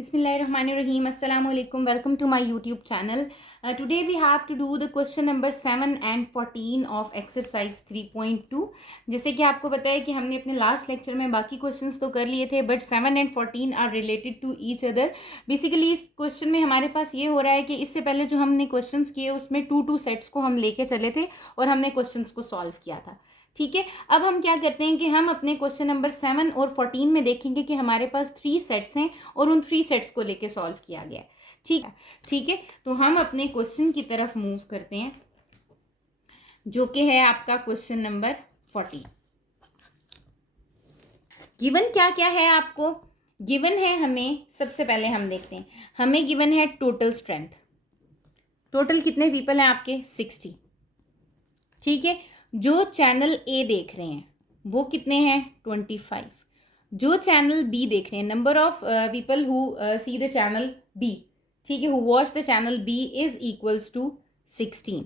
Bismillahirrahmanirrahim. Assalamu alaikum. Welcome to my YouTube channel. Today we have to do the question number 7 and 14 of exercise 3.2. जैसे कि आपको पता है कि हमने अपने लास्ट लेक्चर में बाकी क्वेश्चंस तो कर लिए थे, but 7 and 14 are related to each other. Basically इस क्वेश्चन में हमारे पास ये हो रहा है कि इससे पहले जो हमने क्वेश्चंस किए उसमें 2 सेट्स को हम लेके चले थे और हमने क्वेश्चंस को सॉल्व किया था. ठीक है, अब हम क्या करते हैं कि हम अपने क्वेश्चन नंबर 7 और 14 में देखेंगे कि हमारे पास 3 सेट्स हैं और उन 3 सेट्स को लेके सॉल्व किया गया है. ठीक है, तो हम अपने क्वेश्चन की तरफ मूव करते हैं जो कि है आपका क्वेश्चन नंबर 14. गिवन क्या क्या है आपको? गिवन है हमें, सबसे पहले हम देखते हैं, हमें गिवन है टोटल स्ट्रेंथ. टोटल कितने पीपल हैं आपके? 60. ठीक है, जो चैनल ए देख रहे हैं वो कितने हैं? 25. जो चैनल बी देख रहे हैं, number of people who see the channel B, ठीक है, who watch the channel B is equals to 16.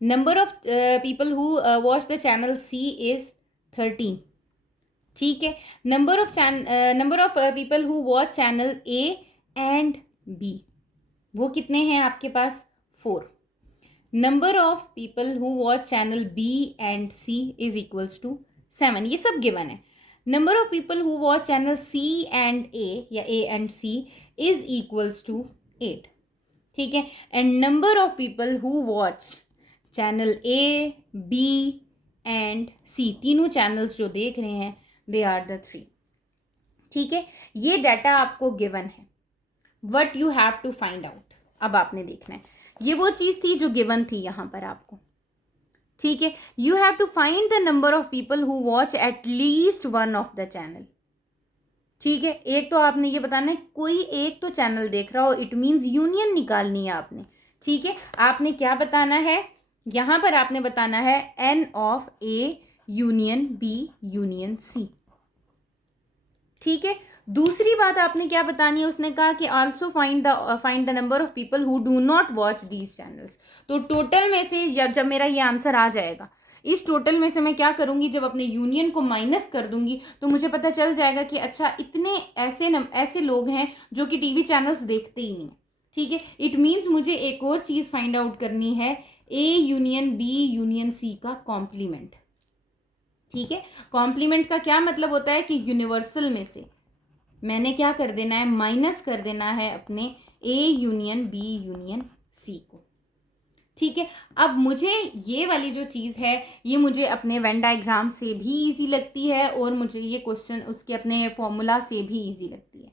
Number of people who watch the channel C is 13. ठीक है, number of people who watch channel A and B, वो कितने हैं आपके पास? 4. Number of people who watch channel B and C is equals to 7. ये सब given है. Number of people who watch channel C and A या A and C is equals to 8. ठीक है, and number of people who watch channel A B and C, तीनों channels जो देख रहे हैं, दे आर द 3. ठीक है, ये डाटा आपको गिवन है. What you have to find out, अब आपने देखना है. ये वो चीज थी जो गिवन थी यहां पर आपको. ठीक है, you have to find the number of people who watch at least one of the channel. ठीक है, एक तो आपने ये बताना है, कोई एक तो चैनल देख रहा हो, इट मीन्स यूनियन निकालनी है आपने. ठीक है, आपने क्या बताना है यहां पर? आपने बताना है n of A union B union C. ठीक है, दूसरी बात आपने क्या बतानी है? उसने कहा कि also find the number of people who do not watch these channels. तो टोटल में से जब मेरा ये आंसर आ जाएगा, इस टोटल में से मैं क्या करूंगी? जब अपने यूनियन को माइनस कर दूंगी तो मुझे पता चल जाएगा कि अच्छा, इतने ऐसे लोग हैं जो कि टीवी चैनल्स देखते ही नहीं. ठीक है, इट मीन्स मुझे एक और चीज फाइंड आउट करनी है, A union B union C का कॉम्प्लीमेंट. ठीक है, कॉम्प्लीमेंट का क्या मतलब होता है कि यूनिवर्सल में से मैंने क्या कर देना है? माइनस कर देना है अपने A union B union C को. ठीक है, अब मुझे ये वाली जो चीज़ है ये मुझे अपने वेन डायग्राम से भी इजी लगती है और मुझे ये क्वेश्चन उसके अपने फॉर्मूला से भी इजी लगती है.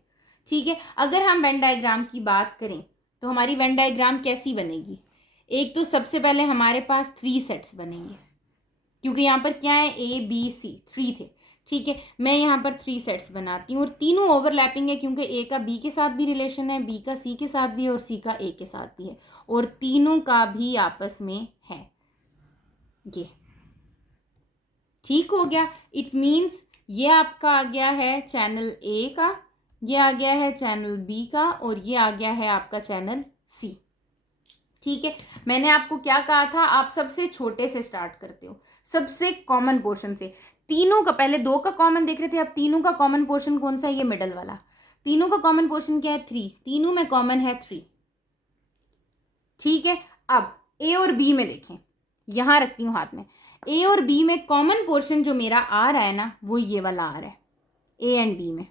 ठीक है, अगर हम वेन डायग्राम की बात करें तो हमारी वेन डायग्राम कैसी बनेगी? एक तो सबसे पहले हमारे पास 3 सेट्स बनेंगे, क्योंकि यहाँ पर क्या है? ए बी सी 3 थे. ठीक है, मैं यहाँ पर 3 सेट्स बनाती हूँ और तीनों ओवरलैपिंग है, क्योंकि ए का बी के साथ भी रिलेशन है, बी का सी के साथ भी है और सी का ए के साथ भी है, और तीनों का भी आपस में है. ये ठीक हो गया. इट मीन्स ये आपका आ गया है चैनल ए का, ये आ गया है चैनल बी का, और ये आ गया है आपका चैनल सी. ठीक है, मैंने आपको क्या कहा था? आप सबसे छोटे से स्टार्ट करते हो, सबसे कॉमन पोर्शन से. तीनों का, पहले 2 का कॉमन देख रहे थे, अब तीनों का कॉमन पोर्शन कौन सा है? ये मिडल वाला. तीनों का कॉमन पोर्शन क्या है? 3. तीनों में कॉमन है 3. ठीक है, अब ए और बी में देखें, यहां रखती हूं हाथ में. ए और बी में कॉमन पोर्शन जो मेरा आ रहा है ना, वो ये वाला आ रहा है ए एंड बी में.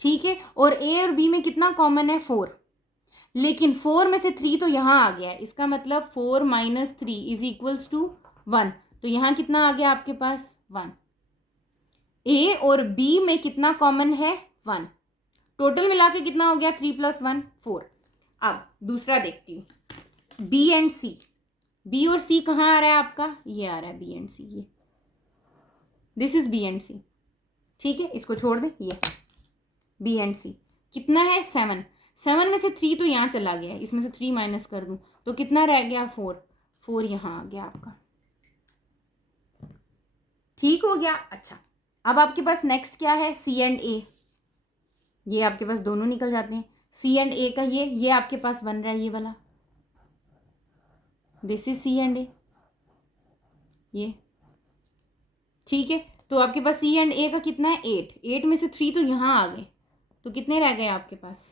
ठीक है, और ए और बी में कितना कॉमन है? 4. लेकिन 4 में से 3 तो यहां आ गया है, इसका मतलब 4 माइनस 3 इज इक्वल्स टू 1. तो यहां कितना आ गया आपके पास? 1. ए और बी में कितना कॉमन है? 1. टोटल मिला के कितना हो गया? 3 + 1 4. अब दूसरा देखती हूँ, बी एंड सी. बी और सी कहाँ आ रहा है आपका? ये आ रहा है बी एंड सी. ये दिस इज बी एंड सी. ठीक है, इसको छोड़ दें. ये बी एंड सी कितना है? 7. 7 में से 3 तो यहाँ चला गया है, इसमें से 3 माइनस कर दूं तो कितना रह गया? 4. 4 यहाँ आ गया आपका. ठीक हो गया. अच्छा, अब आपके पास नेक्स्ट क्या है? सी एंड ए. ये आपके पास दोनों निकल जाते हैं. सी एंड ए का ये आपके पास बन रहा है, ये वाला. दिस इज सी एंड ए. ये ठीक है, तो आपके पास सी एंड ए का कितना है? 8. 8 में से 3 तो यहाँ आ गए, तो कितने रह गए आपके पास?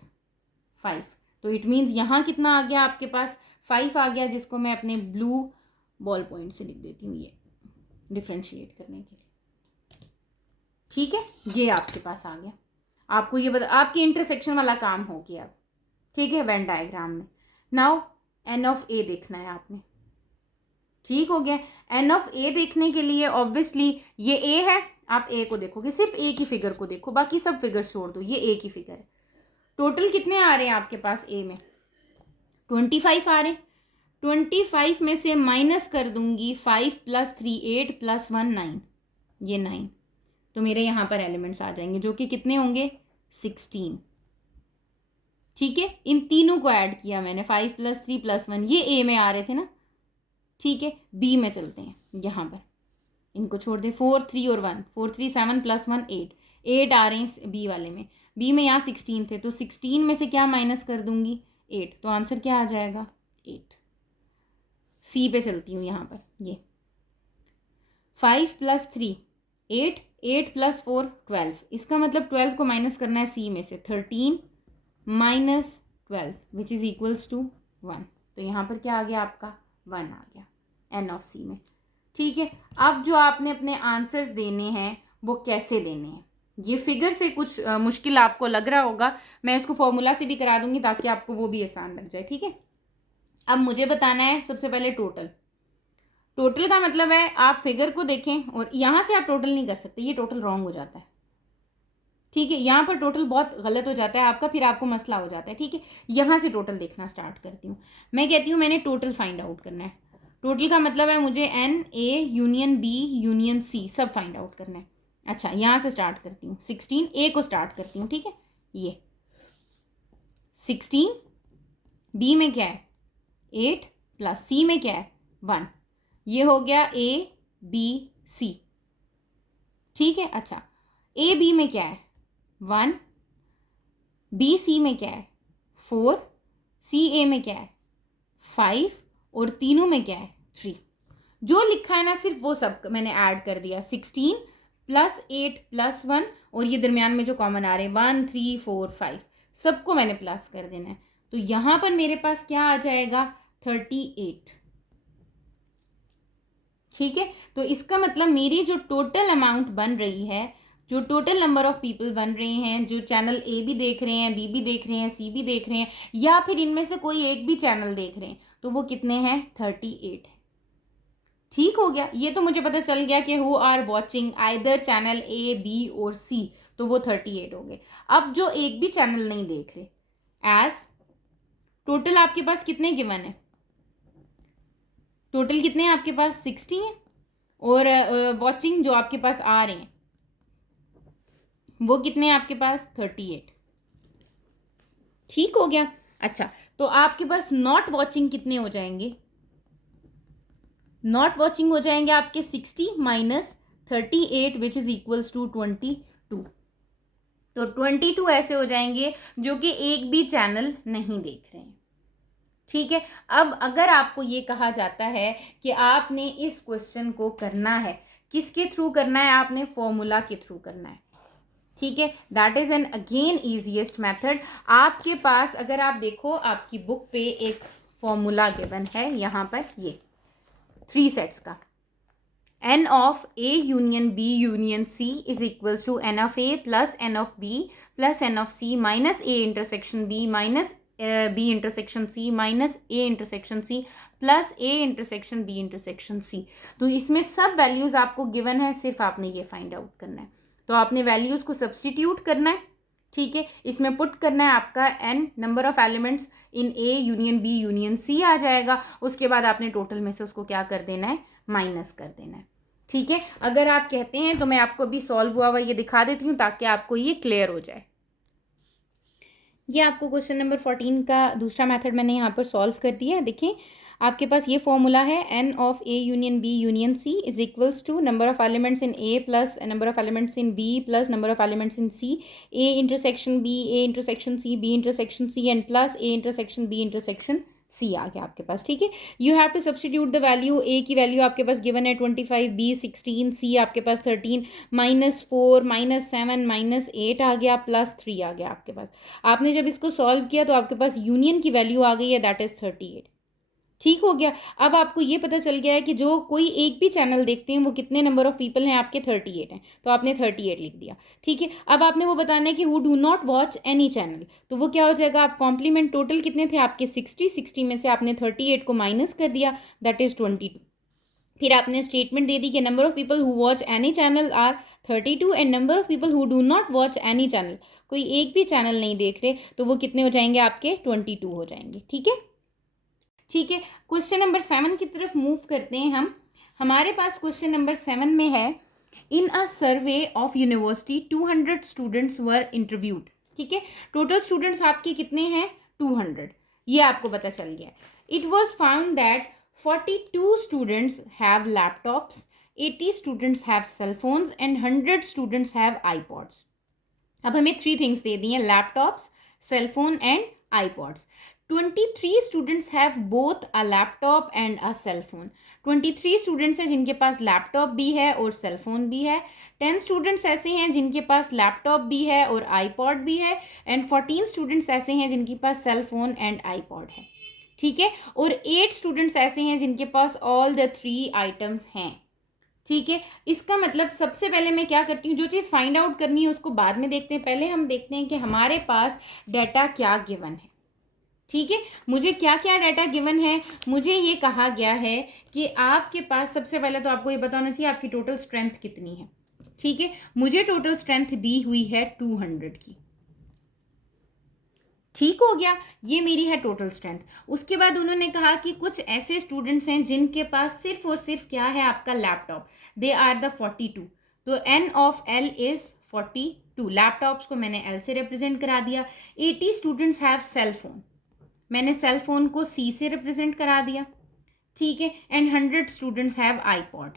5। तो इट मीन्स यहाँ कितना आ गया आपके पास? 5 आ गया, जिसको मैं अपने ब्लू बॉल पॉइंट से लिख देती हूँ ये डिफ्रेंशिएट करने के लिए। ठीक है, ये आपके पास आ गया। आपको ये बता, आपके इंटरसेक्शन वाला काम हो गया अब। ठीक है, वेन डायग्राम में। नाउ एन ऑफ ए देखना है आपने। ठीक हो गया। एन ऑफ ए देखने के लिए ऑब्वियसली ये ए है, आप ए को देखोगे, सिर्फ ए की फिगर को देखो, बाकी सब फिगर छोड़ दो, ये ए की फिगर है। टोटल कितने आ रहे हैं आपके पास ए में? 25 आ रहे हैं। 25 में से माइनस कर दूंगी 5 + 3 8 + 1 9, ये 9। तो मेरे यहाँ पर एलिमेंट्स आ जाएंगे जो कि कितने होंगे? 16। ठीक है, इन तीनों को ऐड किया मैंने, 5 + 3 + 1, ये ए में आ रहे थे ना। ठीक है, बी में चलते हैं। यहाँ पर इनको छोड़ दें, 4 3 और 1, 4 3 7 + 1 8, 8 आ रहे हैं बी वाले में। बी में यहाँ 16 थे, तो 16 में से क्या माइनस कर दूंगी? 8। तो आंसर क्या आ जाएगा? 8। सी पे चलती हूँ यहाँ पर। ये 5 + 3 8, 8 + 4 12, इसका मतलब 12 को माइनस करना है सी में से। 13 - 12 विच इज़ इक्वल्स टू 1। तो यहाँ पर क्या आ गया आपका? 1 आ गया एन ऑफ सी में। ठीक है, अब जो आपने अपने आंसर्स देने हैं वो कैसे देने हैं? ये फिगर से कुछ मुश्किल आपको लग रहा होगा, मैं इसको फॉर्मूला से भी करा दूंगी ताकि आपको वो भी आसान लग जाए। ठीक है, अब मुझे बताना है सबसे पहले टोटल। टोटल का मतलब है आप फिगर को देखें और यहाँ से आप टोटल नहीं कर सकते, ये टोटल रॉन्ग हो जाता है। ठीक है, यहाँ पर टोटल बहुत गलत हो जाता है आपका, फिर आपको मसला हो जाता है। ठीक है, यहाँ से टोटल देखना स्टार्ट करती हूँ। मैं कहती हूँ मैंने टोटल फाइंड आउट करना है। टोटल का मतलब है मुझे n A union B union C सब फाइंड आउट करना है। अच्छा, यहाँ से स्टार्ट करती हूँ, 16 ए को स्टार्ट करती हूँ। ठीक है, ये 16, बी में क्या है? 8 + सी में क्या है? 1। ये हो गया ए बी सी। ठीक है, अच्छा, ए बी में क्या है? 1, बी सी में क्या है? 4, सी ए में क्या है? 5, और तीनों में क्या है? 3। जो लिखा है ना सिर्फ वो सब मैंने ऐड कर दिया। 16 + 8 + 1, और ये दरमियान में जो कॉमन आ रहे हैं 1 3 4 5, सबको मैंने प्लस कर देना है। तो यहाँ पर मेरे पास क्या आ जाएगा? 38। ठीक है, तो इसका मतलब मेरी जो टोटल अमाउंट बन रही है, जो टोटल नंबर ऑफ पीपल बन रहे हैं, जो चैनल ए भी देख रहे हैं, बी भी देख रहे हैं, सी भी देख रहे हैं, या फिर इनमें से कोई एक भी चैनल देख रहे हैं, तो वो कितने हैं? 38 है। ठीक हो गया, ये तो मुझे पता चल गया कि who are watching either channel A B और सी, तो वो 38 हो गए। अब जो एक भी चैनल नहीं देख रहे, एज टोटल आपके पास कितने गिवन है? टोटल कितने हैं आपके पास? 60 है, और वॉचिंग जो आपके पास आ रहे हैं वो कितने हैं आपके पास? 38। ठीक हो गया। अच्छा, तो आपके पास नॉट वॉचिंग कितने हो जाएंगे? नॉट वॉचिंग हो जाएंगे आपके 60 - 38 विच इज इक्वल्स टू 22। तो 22 ऐसे हो जाएंगे जो कि एक भी चैनल नहीं देख रहे हैं। ठीक है, अब अगर आपको ये कहा जाता है कि आपने इस क्वेश्चन को करना है, किसके थ्रू करना है? आपने फॉर्मूला के थ्रू करना है। ठीक है, that is an again easiest method. आपके पास अगर आप देखो आपकी बुक पे एक फॉर्मूला गिवन है यहाँ पर, ये 3 सेट्स का। N of A union B union C is equals to n of A plus n of B plus n of C minus A intersection B minus B intersection C minus A intersection C plus A intersection B intersection C. तो इसमें सब values आपको given है, सिर्फ आपने ये find out करना है। तो आपने वैल्यूज को सब्सटीट्यूट करना है। ठीक है, इसमें पुट करना है आपका n number of elements in A union B union C आ जाएगा। उसके बाद आपने टोटल में से उसको क्या कर देना है? माइनस कर देना है। ठीक है, अगर आप कहते हैं तो मैं आपको अभी सॉल्व हुआ हुआ ये दिखा देती हूँ ताकि आपको ये क्लियर हो जाए। ये आपको क्वेश्चन नंबर 14 का दूसरा मेथड मैंने यहाँ पर सॉल्व कर दिया है। देखिए, आपके पास ये फॉर्मूला है, n of A union B union C is equals to number of elements in A plus number of elements in B plus number of elements in C, A intersection B, A intersection C, B intersection C, and plus A intersection B intersection C आ गया आपके पास, ठीक है। You have to substitute the value, A की value आपके पास given है 25, B 16, सी आपके पास 13, -4 -7 -8 आ गया, +3 आ गया आपके पास। आपने जब इसको सॉल्व किया तो आपके पास यूनियन की वैल्यू आ गई है, दैट इज 38। ठीक हो गया। अब आपको ये पता चल गया है कि जो कोई एक भी चैनल देखते हैं वो कितने नंबर ऑफ पीपल हैं आपके, 38 हैं, तो आपने 38 लिख दिया, ठीक है। अब आपने वो बताना है कि who do not watch any channel, तो वो क्या हो जाएगा, आप कॉम्प्लीमेंट टोटल कितने थे आपके 60 में से आपने 38 को माइनस कर दिया, दैट इज 22। फिर आपने स्टेटमेंट दे दी कि number of people who watch any channel are 32 and number of people who do not watch any channel, कोई एक भी चैनल नहीं देख रहे, तो वो कितने हो जाएंगे आपके, 22 हो जाएंगे, ठीक है। ठीक है, क्वेश्चन नंबर 7 की तरफ मूव करते हैं हम। हमारे पास क्वेश्चन नंबर 7 में है, in a survey of university 200 students were interviewed, ठीक है। टोटल स्टूडेंट्स आपके कितने हैं, 200, ये आपको पता चल गया। It was found that 42 students have laptops, 80 students have cell phones and 100 students have iPods. अब हमें 3 थिंग्स दे दी हैं, laptops, cell phone and iPods. 23 students have both a laptop and a cell phone. 23 students हैं जिनके पास laptop भी है और सेल फोन भी है। 10 स्टूडेंट्स ऐसे हैं जिनके पास लैपटॉप भी है और आईपॉड भी है, एंड 14 स्टूडेंट्स ऐसे हैं जिनके पास सेल फोन एंड आईपॉड है, ठीक है। और 8 स्टूडेंट्स ऐसे हैं जिनके पास ऑल द 3 आइटम्स हैं, ठीक है। इसका मतलब सबसे पहले मैं क्या करती हूँ, जो चीज़ फाइंड आउट करनी है उसको बाद में देखते हैं, पहले हम देखते हैं कि हमारे पास डाटा क्या गिवन है, ठीक है। मुझे क्या क्या डाटा गिवन है, मुझे ये कहा गया है कि आपके पास सबसे पहले तो आपको ये बताना चाहिए आपकी टोटल स्ट्रेंथ कितनी है, ठीक है। मुझे टोटल स्ट्रेंथ दी हुई है 200 की, ठीक हो गया, ये मेरी है टोटल स्ट्रेंथ। उसके बाद उन्होंने कहा कि कुछ ऐसे स्टूडेंट्स हैं जिनके पास सिर्फ और सिर्फ क्या है आपका लैपटॉप, दे आर द 42, तो n of L is 42, laptops को मैंने एल से रिप्रेजेंट करा दिया। 80 स्टूडेंट्स हैव सेल फोन, मैंने सेल फोन को सी से रिप्रेजेंट करा दिया, ठीक है। And 100 students have iPod,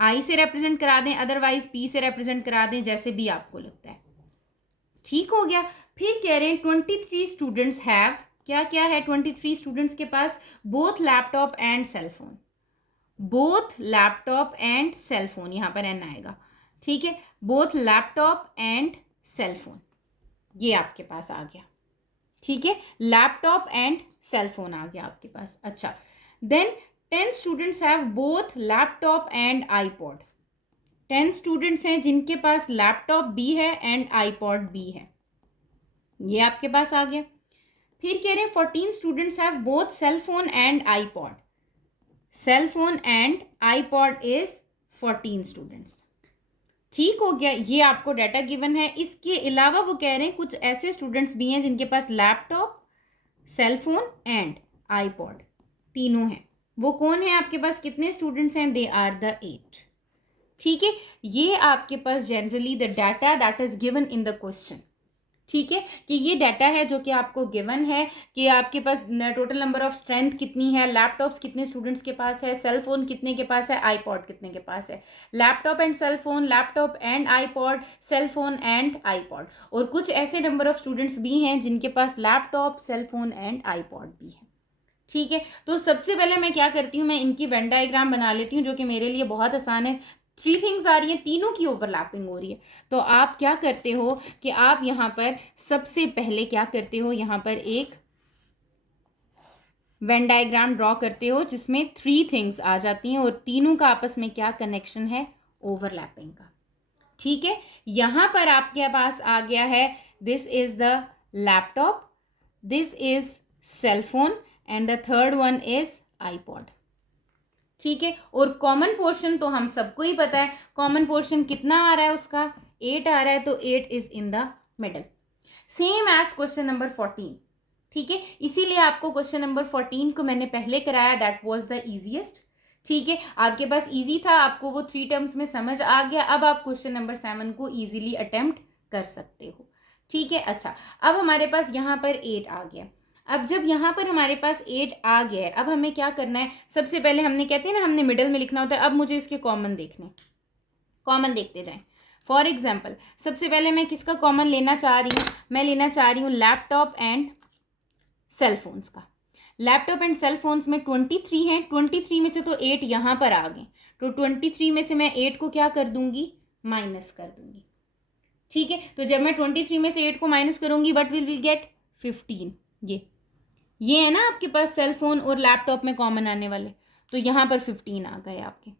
I से रिप्रेजेंट करा दें, अदरवाइज पी से रिप्रेजेंट करा दें, जैसे भी आपको लगता है, ठीक हो गया। फिर कह रहे हैं 23 स्टूडेंट्स हैव, क्या क्या है 23 स्टूडेंट्स के पास, both laptop and cell phone, both laptop and cell phone, यहां पर एन आएगा, ठीक है। Both laptop and cell phone, ये आपके पास आ गया, ठीक है। लैपटॉप एंड सेल फोन आ गया आपके पास। अच्छा, then 10 students have both laptop and iPod, 10 students हैं जिनके पास लैपटॉप भी है एंड आईपॉड भी है, ये आपके पास आ गया। फिर कह रहे हैं 14 students have both cell phone and iPod, cell phone and iPod is 14 students, ठीक हो गया, ये आपको डाटा गिवन है। इसके अलावा वो कह रहे हैं कुछ ऐसे स्टूडेंट्स भी हैं जिनके पास laptop, cell phone and iPod तीनों हैं, वो कौन है आपके पास, कितने स्टूडेंट्स हैं, दे आर द 8, ठीक है। ये आपके पास generally the data that is given in the question, ठीक है, कि ये डाटा है जो कि आपको गिवन है कि आपके पास टोटल नंबर ऑफ स्ट्रेंथ कितनी है, लैपटॉप्स कितने स्टूडेंट्स के पास है, सेल फोन कितने के पास है, आईपॉड कितने के पास है, laptop and cell phone, laptop and iPod, cell phone and iPod, और कुछ ऐसे नंबर ऑफ स्टूडेंट्स भी हैं जिनके पास laptop, cell phone and iPod भी है, ठीक है। तो सबसे पहले मैं क्या करती हूँ, मैं इनकी वेन डायग्राम बना लेती हूँ, जो कि मेरे लिए बहुत आसान है। 3 थिंग्स आ रही हैं, तीनों की ओवरलैपिंग हो रही है, तो आप क्या करते हो कि आप यहाँ पर सबसे पहले क्या करते हो, यहाँ पर एक वेन डायग्राम ड्रॉ करते हो जिसमें 3 थिंग्स आ जाती हैं और तीनों का आपस में क्या कनेक्शन है, ओवरलैपिंग का, ठीक है। यहाँ पर आपके पास आ गया है, this is the laptop, this is cell phone and the third one is iPod, ठीक है। और कॉमन पोर्शन तो हम सबको ही पता है, कॉमन पोर्शन कितना आ रहा है उसका, 8 आ रहा है, तो 8 is in the middle, same as question number 14, ठीक है। इसीलिए आपको क्वेश्चन नंबर 14 को मैंने पहले कराया, दैट वाज द इजीएस्ट, ठीक है। आपके पास इजी था, आपको वो 3 टर्म्स में समझ आ गया, अब आप क्वेश्चन नंबर 7 को इजीली अटेम्प्ट कर सकते हो, ठीक है। अच्छा, अब हमारे पास यहाँ पर 8 आ गया, अब जब यहाँ पर हमारे पास 8 आ गया है, अब हमें क्या करना है, सबसे पहले हमने कहते हैं ना हमने मिडल में लिखना होता है, अब मुझे इसके कॉमन देखने, कॉमन देखते जाएं। फॉर एग्जाम्पल सबसे पहले मैं किसका कॉमन लेना चाह रही हूँ, मैं लेना चाह रही हूँ लैपटॉप एंड सेल फोन्स का। लैपटॉप एंड सेल फोन्स में 23 हैं, 23 में से तो 8 यहाँ पर आ गए, तो 23 में से मैं 8 को क्या कर दूंगी, माइनस कर दूंगी। ठीक है, तो जब मैं 23 में से 8 को माइनस करूंगी व्हाट विल गेट 15। ये है ना आपके पास सेल फोन और लैपटॉप में कॉमन आने वाले, तो यहाँ पर 15 आ गए आपके।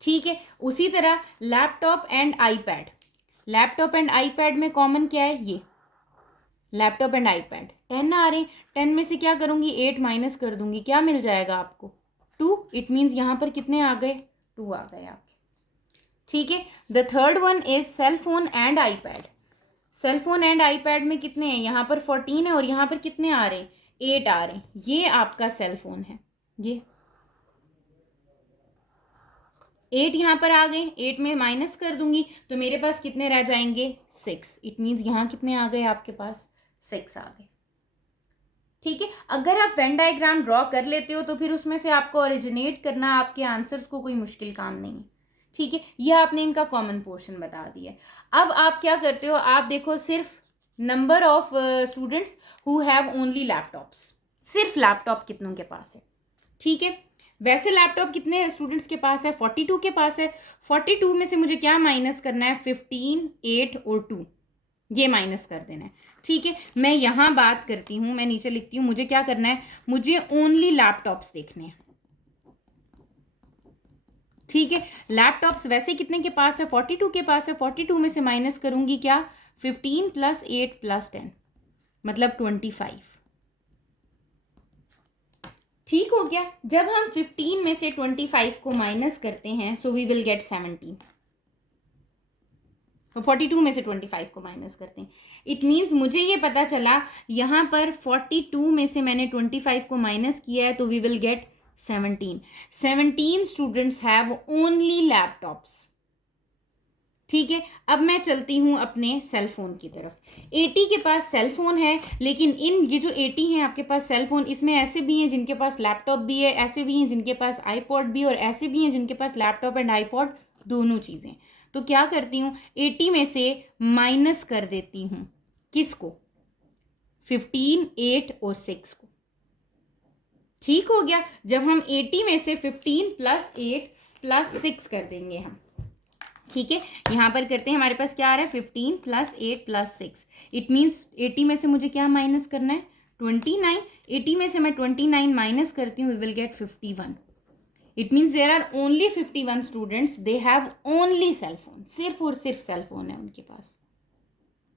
ठीक है, उसी तरह laptop and iPad, laptop and iPad में कॉमन क्या है, ये लैपटॉप एंड आईपैड 10 आ रहे, 10 में से क्या करूंगी, 8 माइनस कर दूंगी, क्या मिल जाएगा आपको, 2। इट मीन्स यहाँ पर कितने आ गए, 2 आ गए आपके। ठीक है, the third one is cell phone and iPad. Cell phone and iPad में कितने हैं, यहाँ पर 14 है और यहाँ पर कितने आ रहे हैं, 8 आ रहे हैं। ये आपका सेल फोन है, ये 8 यहाँ पर आ गए, 8 में माइनस कर दूंगी तो मेरे पास कितने रह जाएंगे, 6। इट मीन्स यहाँ कितने आ गए आपके पास, 6 आ गए। ठीक है, अगर आप वेन डायग्राम ड्रॉ कर लेते हो तो फिर उसमें से आपको ओरिजिनेट करना आपके आंसर्स को कोई मुश्किल काम नहीं है। ठीक है, यह आपने इनका कॉमन पोर्शन बता दिया। अब आप क्या करते हो, आप देखो सिर्फ number of students who have only laptops, सिर्फ लैपटॉप कितनों के पास है। ठीक है, वैसे लैपटॉप कितने स्टूडेंट्स के पास है, 42 के पास है। 42 में से मुझे क्या माइनस करना है, 15, 8 और 2, ये माइनस कर देना है। ठीक है, मैं यहाँ बात करती हूँ, मैं नीचे लिखती हूँ, मुझे क्या करना है, मुझे ओनली लैपटॉप्स देखने हैं। ठीक है, लैपटॉप्स वैसे कितने के पास है, 42 के पास है। 42 में से माइनस करूंगी क्या, 15 + 8 + 10 मतलब 25। ठीक हो गया, जब हम 15 में से 25 को माइनस करते हैं सो वी विल गेट 17। तो 42 में से 25 को माइनस करते हैं, इट मीन्स मुझे ये पता चला यहाँ पर 42 में से मैंने 25 को माइनस किया है तो we will get 17। 17 students have only laptops. ठीक है, अब मैं चलती हूँ अपने सेल फोन की तरफ। 80 के पास सेल फोन है, लेकिन इन ये जो 80 हैं आपके पास सेल फोन, इसमें ऐसे भी हैं जिनके पास लैपटॉप भी है, ऐसे भी हैं जिनके पास आईपॉड भी, और ऐसे भी हैं जिनके पास लैपटॉप एंड आईपॉड दोनों चीज़ें। तो क्या करती हूँ, 80 में से माइनस कर देती हूँ, किसको, 15, 8 और 6 को। ठीक हो गया, जब हम 80 में से 15 + 8 + 6 कर देंगे हम। ठीक है, यहाँ पर करते हैं, हमारे पास क्या आ रहा है, 15 + 8 + 6। इट मीन्स 80 में से मुझे क्या माइनस करना है, 29। 80 में से मैं 29 माइनस करती हूँ, we will get 51। It means there are only 51 students, they have only cell phone, सिर्फ और सिर्फ सेल फोन है उनके पास।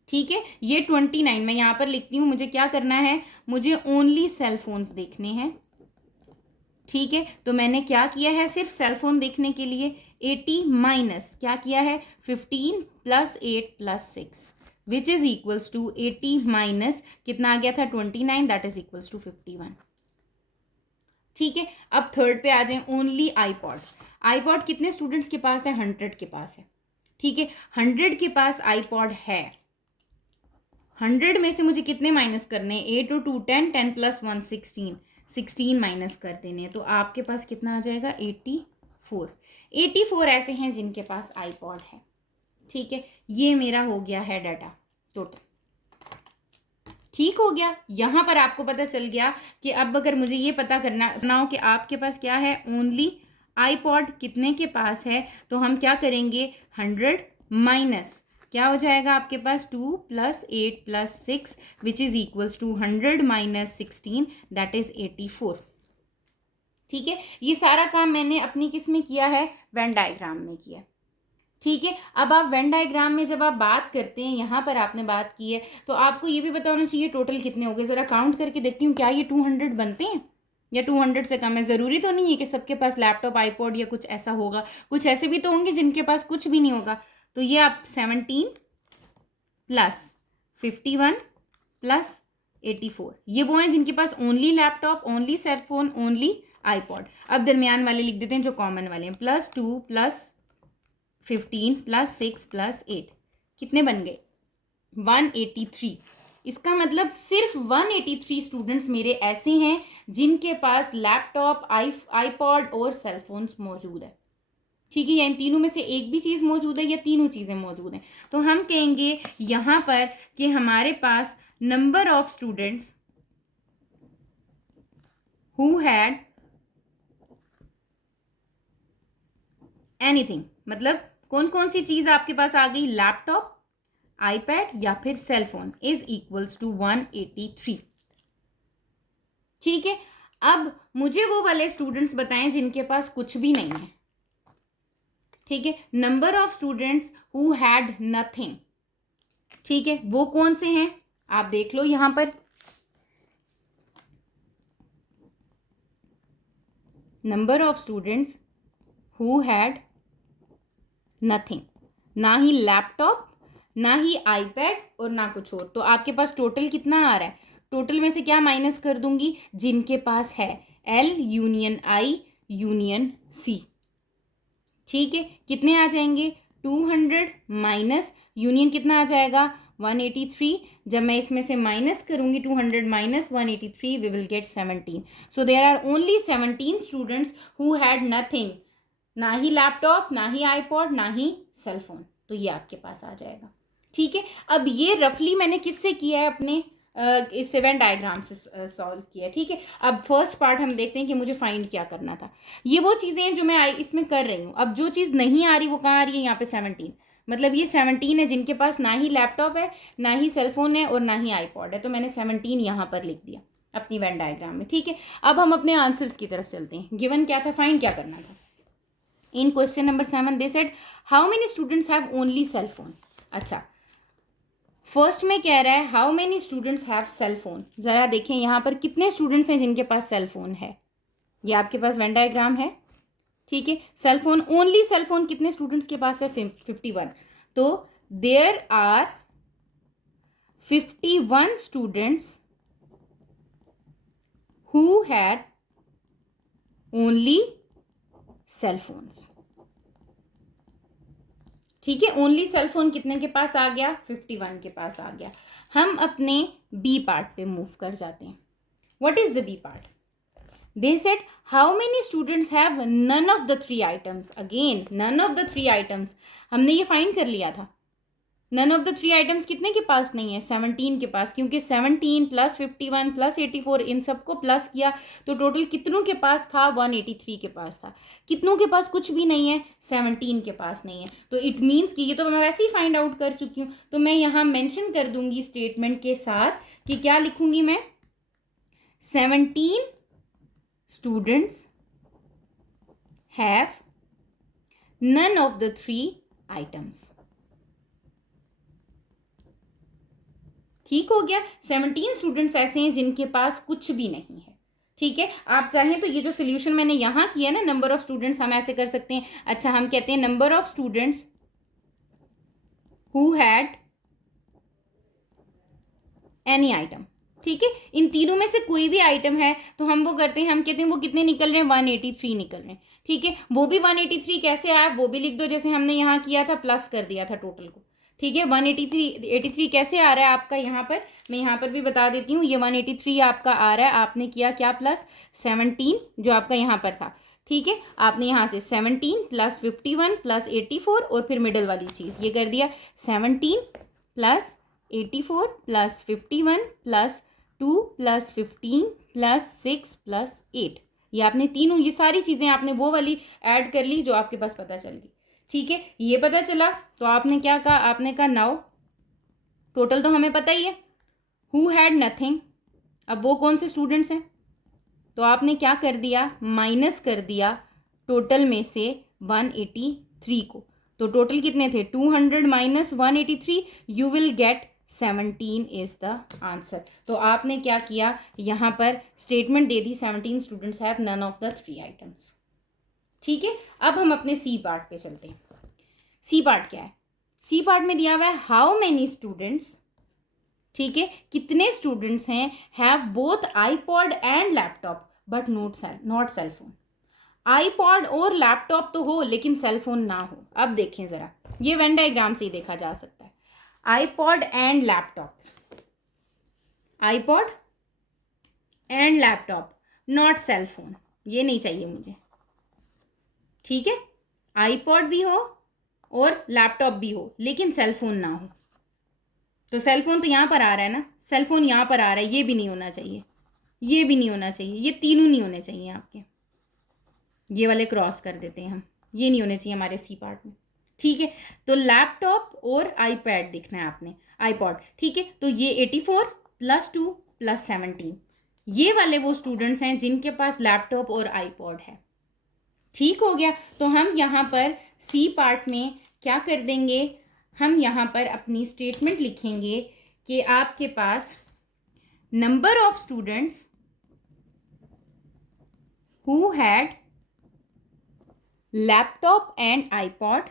ठीक है, ये 29 मैं यहाँ पर लिखती हूँ, मुझे क्या करना है, मुझे ओनली सेल फोन्स देखने हैं। ठीक है, तो मैंने क्या किया है, सिर्फ सेल फोन देखने के लिए 80 माइनस क्या किया है, 15 + 8 + 6 which is equals to 80 minus कितना आ गया था, 29, दैट इज इक्वल्स टू 51। ठीक है, अब थर्ड पे आ जाए, ओनली आईपॉड। आईपॉड कितने स्टूडेंट्स के पास है, 100 के पास है। ठीक है, 100 के पास आईपॉड है। 100 में से मुझे कितने माइनस करने हैं, 8 और 2 10, 10 + 1 16, 16 माइनस कर देने हैं, तो आपके पास कितना आ जाएगा, 84। 84 ऐसे हैं जिनके पास आईपॉड है। ठीक है, ये मेरा हो गया है डाटा टोटल। ठीक हो गया, यहाँ पर आपको पता चल गया कि अब अगर मुझे ये पता करना हो कि आपके पास क्या है, ओनली आईपॉड कितने के पास है, तो हम क्या करेंगे, 100 माइनस क्या हो जाएगा आपके पास, 2 + 8 + 6 which is equals to 100 - 16 that is 84। ठीक है, ये सारा काम मैंने अपनी किस में किया है, वेन डायग्राम में किया। ठीक है, अब आप वेन डायग्राम में जब आप बात करते हैं, यहाँ पर आपने बात की है, तो आपको ये भी पता होना चाहिए टोटल कितने हो गए। ज़रा काउंट करके देखती हूँ, क्या ये 200 बनते हैं या 200 से कम है। ज़रूरी तो नहीं है कि सबके पास लैपटॉप आईपॉड या कुछ ऐसा होगा, कुछ ऐसे भी तो होंगे जिनके पास कुछ भी नहीं होगा। तो ये आप 17 + 51 + 84, ये वो हैं जिनके पास only laptop, only cell phone, only iPod. अब दरमियान वाले लिख देते हैं जो कॉमन वाले हैं, +2 + 15 + 6 + 8 कितने बन गए, 183। इसका मतलब सिर्फ 183 स्टूडेंट्स मेरे ऐसे हैं जिनके पास लैपटॉप, आईपॉड और सेल फोन्स मौजूद है। ठीक है, या इन तीनों में से एक भी चीज़ मौजूद है या तीनों चीज़ें मौजूद हैं। तो हम कहेंगे यहाँ पर कि हमारे पास number of students who had anything, मतलब कौन कौन सी चीज आपके पास आ गई, लैपटॉप, आईपैड या फिर cell phone, is equals to 183। ठीक है, अब मुझे वो वाले स्टूडेंट्स बताएं जिनके पास कुछ भी नहीं है। ठीक है, number of students who had nothing. ठीक है, वो कौन से हैं आप देख लो यहां पर, number of students who had nothing, ना ही लैपटॉप, ना ही आईपैड और ना कुछ और। तो आपके पास टोटल कितना आ रहा है, टोटल में से क्या माइनस कर दूंगी, जिनके पास है L union I union C. ठीक है, कितने आ जाएंगे, 200 माइनस यूनियन कितना आ जाएगा, 183। जब मैं इसमें से माइनस करूंगी 200 minus 183, will will get 17। So there are only 17 students who had nothing, ना ही लैपटॉप, ना ही आईपॉड, ना ही सेल फोन। तो ये आपके पास आ जाएगा। ठीक है, अब ये रफली मैंने किससे किया है, अपने इस वेन डायग्राम से सॉल्व किया है। ठीक है, अब फर्स्ट पार्ट हम देखते हैं कि मुझे फाइंड क्या करना था। ये वो चीज़ें हैं जो मैं इसमें कर रही हूँ। अब जो चीज़ नहीं आ रही वो कहाँ आ रही है, यहाँ पे 17, मतलब ये 17 है जिनके पास ना ही लैपटॉप है, ना ही सेलफोन है और ना ही आईपॉड है। तो मैंने 17 यहाँ पर लिख दिया अपनी वेन डायग्राम में। ठीक है, अब हम अपने आंसर्स की तरफ चलते हैं। गिवन क्या था, फाइंड क्या करना था। In question number 7 they said how many students have only cell phone. अच्छा, फर्स्ट में कह रहा है how many students have cell phone. जरा देखें यहाँ पर कितने स्टूडेंट्स हैं जिनके पास सेल फोन है। ये आपके पास वेन डायग्राम है। ठीक है, cell phone, only cell phone कितने स्टूडेंट्स के पास है, 51। तो there are 51 students who had only cell phones. ठीक है, ओनली सेल फोन कितने के पास आ गया, 51 के पास आ गया। हम अपने बी पार्ट पे मूव कर जाते हैं। What is the B part, they said how many students have none of the 3 items. Again none of the 3 items, हमने ये फाइंड कर लिया था। नन ऑफ द 3 आइटम्स कितने के पास नहीं है, 17 के पास, क्योंकि 17 प्लस 51 प्लस 84 इन सबको प्लस किया तो टोटल कितनों के पास था, 183 के पास था। कितनों के पास कुछ भी नहीं है, 17 के पास नहीं है। तो इट मीन्स कि ये तो मैं वैसे ही फाइंड आउट कर चुकी हूँ। तो मैं यहाँ मेंशन कर दूंगी स्टेटमेंट के साथ कि क्या लिखूंगी मैं, 17 students have none of the 3 items. ठीक हो गया, 17 स्टूडेंट्स ऐसे हैं जिनके पास कुछ भी नहीं है। ठीक है, आप चाहें तो ये जो सोल्यूशन मैंने यहां किया ना, नंबर ऑफ स्टूडेंट्स, हम ऐसे कर सकते हैं। अच्छा, हम कहते हैं number of students who had any item. ठीक है, इन तीनों में से कोई भी आइटम है तो हम वो करते हैं, हम कहते हैं वो कितने निकल रहे हैं, 183 निकल रहे हैं। ठीक है, वो भी 183 कैसे आया वो भी लिख दो, जैसे हमने यहाँ किया था, प्लस कर दिया था टोटल को। ठीक है, 183 कैसे आ रहा है आपका, यहाँ पर मैं यहाँ पर भी बता देती हूँ। ये 183 आपका आ रहा है, आपने किया क्या, प्लस 17 जो आपका यहाँ पर था। ठीक है, आपने यहाँ से 17 प्लस 51 प्लस 84 और फिर मिडल वाली चीज़ ये कर दिया, 17 plus 84 plus 51 plus 2 plus 15 plus 6 plus 8। ये आपने तीनों, ये सारी चीज़ें आपने वो वाली ऐड कर ली जो आपके पास पता चल गई। ठीक है, ये पता चला तो आपने क्या कहा, आपने कहा नाउ टोटल तो हमें पता ही है, हु हैड नथिंग। अब वो कौन से स्टूडेंट्स हैं, तो आपने क्या कर दिया, माइनस कर दिया टोटल में से 183 को। तो टोटल कितने थे, 200 माइनस 183, यू विल गेट 17 इज द आंसर। तो आपने क्या किया, यहाँ पर स्टेटमेंट दे दी, 17 students have none of the 3 items. ठीक है, अब हम अपने सी पार्ट पे चलते हैं। सी पार्ट क्या है, सी पार्ट में दिया हुआ है हाउ मेनी स्टूडेंट्स। ठीक है, कितने स्टूडेंट्स हैं, have both iPod and laptop but not cell phone. IPod और लैपटॉप तो हो लेकिन सेल फोन ना हो। अब देखें जरा, ये वेन डायग्राम से ही देखा जा सकता है, iPod and laptop, iPod and laptop, not cell phone, ये नहीं चाहिए मुझे। ठीक है, आईपॉड भी हो और लैपटॉप भी हो लेकिन सेल फोन ना हो। तो सेल फोन तो यहाँ पर आ रहा है ना, सेल फोन यहाँ पर आ रहा है, ये भी नहीं होना चाहिए, ये भी नहीं होना चाहिए, ये तीनों नहीं होने चाहिए आपके, ये वाले क्रॉस कर देते हैं हम, ये नहीं होने चाहिए हमारे सी पार्ट में। ठीक है, तो लैपटॉप और आईपैड देखना है आपने, आईपॉड। ठीक है, तो ये 84 + 2 + 17, ये वाले वो स्टूडेंट्स हैं जिनके पास लैपटॉप और आईपॉड है। ठीक हो गया, तो हम यहाँ पर सी पार्ट में क्या कर देंगे, हम यहाँ पर अपनी स्टेटमेंट लिखेंगे कि आपके पास number of students who had laptop and iPod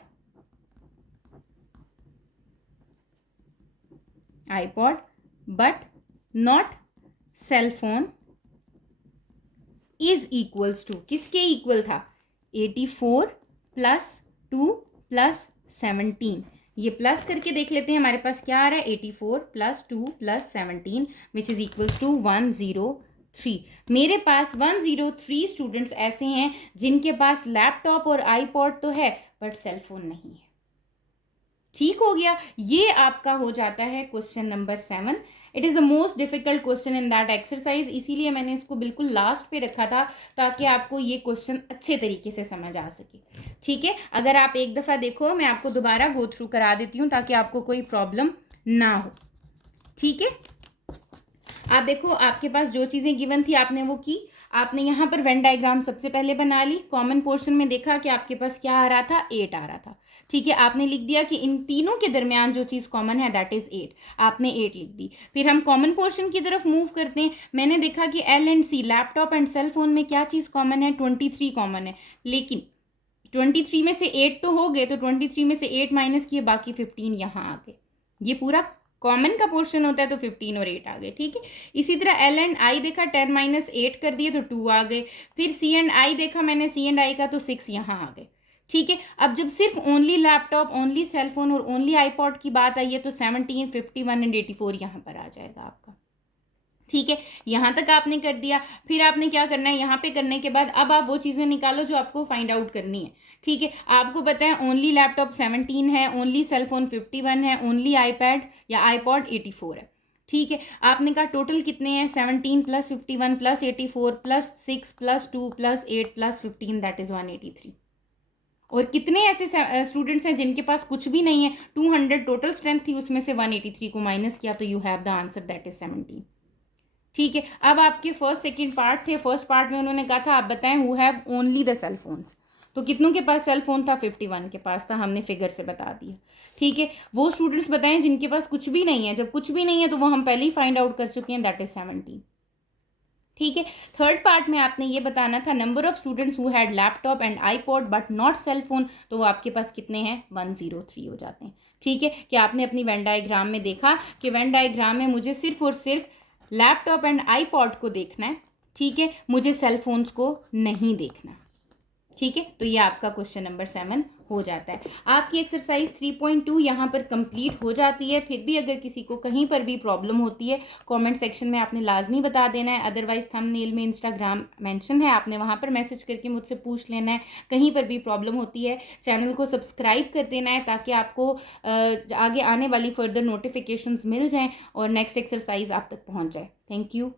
but not cell phone is equals to, किसके इक्वल था, 84 + 2 + 17। ये प्लस करके देख लेते हैं हमारे पास क्या आ रहा है, 84 + 2 + 17 विच इज इक्वल्स टू 103। मेरे पास 103 स्टूडेंट्स ऐसे हैं जिनके पास लैपटॉप और आईपॉड तो है बट सेलफोन नहीं है। ठीक हो गया, ये आपका हो जाता है question number 7। It is the most difficult question in that exercise, इसीलिए मैंने इसको बिल्कुल लास्ट पे रखा था ताकि आपको ये क्वेश्चन अच्छे तरीके से समझ आ सके। ठीक है, अगर आप एक दफ़ा देखो, मैं आपको दोबारा गो थ्रू करा देती हूँ ताकि आपको कोई प्रॉब्लम ना हो। ठीक है, आप देखो, आपके पास जो चीज़ें गिवन थी आपने वो की। आपने यहाँ पर वेन डायग्राम सबसे पहले बना ली, कॉमन पोर्शन में देखा कि आपके पास क्या आ रहा था, 8 आ रहा था। ठीक है, आपने लिख दिया कि इन तीनों के दरमियान जो चीज़ कॉमन है दैट इज़ 8, आपने 8 लिख दी। फिर हम कॉमन पोर्शन की तरफ मूव करते हैं। मैंने देखा कि L and C, laptop and cell phone में क्या चीज़ कॉमन है, 23 कॉमन है, लेकिन 23 में से 8 तो हो गए, तो 23 में से 8 माइनस किए, बाकी 15 यहाँ आ गए। ये पूरा कॉमन का पोर्शन होता है, तो 15 और 8 आ गए। ठीक है, इसी तरह एल एंड आई देखा, 10 - 8 कर दिए तो 2 आ गए। फिर सी एंड आई देखा मैंने, सी एंड आई का, तो 6 यहाँ आ गए। ठीक है, अब जब सिर्फ ओनली लैपटॉप, ओनली सेलफोन और ओनली आईपॉड की बात आई है तो 17, 51 एंड 84 यहाँ पर आ जाएगा आपका। ठीक है, यहाँ तक आपने कर दिया। फिर आपने क्या करना है, यहाँ पे करने के बाद अब आप वो चीज़ें निकालो जो आपको फाइंड आउट करनी है। ठीक है, आपको पता है ओनली लैपटॉप 17 है, ओनली सेलफोन 51 है, ओनली आईपैड या आईपॉड 84 है। ठीक है, आपने कहा टोटल कितने हैं, 17 + 51 + 84 + 6 + 2 + 8 + 15 दैट इज़ 183। और कितने ऐसे स्टूडेंट्स हैं जिनके पास कुछ भी नहीं है, 200 टोटल स्ट्रेंथ थी, उसमें से 183 को माइनस किया तो you have the answer that is 17। ठीक है, अब आपके फर्स्ट सेकंड पार्ट थे। फर्स्ट पार्ट में उन्होंने कहा था आप बताएं who have only the cell phones, तो कितनों के पास सेल फोन था, 51 के पास था, हमने फिगर से बता दिया। ठीक है, वो स्टूडेंट्स बताएं जिनके पास कुछ भी नहीं है। जब कुछ भी नहीं है तो वो हम पहले ही फाइंड आउट कर चुके हैं, दैट इज 17। ठीक है, थर्ड पार्ट में आपने ये बताना था number of students who had laptop and iPod but not cell phone, तो वो आपके पास कितने हैं, 103 हो जाते हैं। ठीक है, कि आपने अपनी वेन डायग्राम में देखा कि वेन डायग्राम में मुझे सिर्फ और सिर्फ लैपटॉप एंड आईपॉड को देखना है। ठीक है, मुझे सेल फोन्स को नहीं देखना। ठीक है, तो ये आपका क्वेश्चन नंबर 7 हो जाता है। आपकी एक्सरसाइज 3.2 यहाँ पर कंप्लीट हो जाती है। फिर भी अगर किसी को कहीं पर भी प्रॉब्लम होती है, कमेंट सेक्शन में आपने लाजमी बता देना है। अदरवाइज थंबनेल में इंस्टाग्राम मेंशन है, आपने वहाँ पर मैसेज करके मुझसे पूछ लेना है। कहीं पर भी प्रॉब्लम होती है, चैनल को सब्सक्राइब कर देना है ताकि आपको आगे आने वाली फर्दर नोटिफिकेशंस मिल जाएँ और नेक्स्ट एक्सरसाइज आप तक पहुँच जाए। Thank you.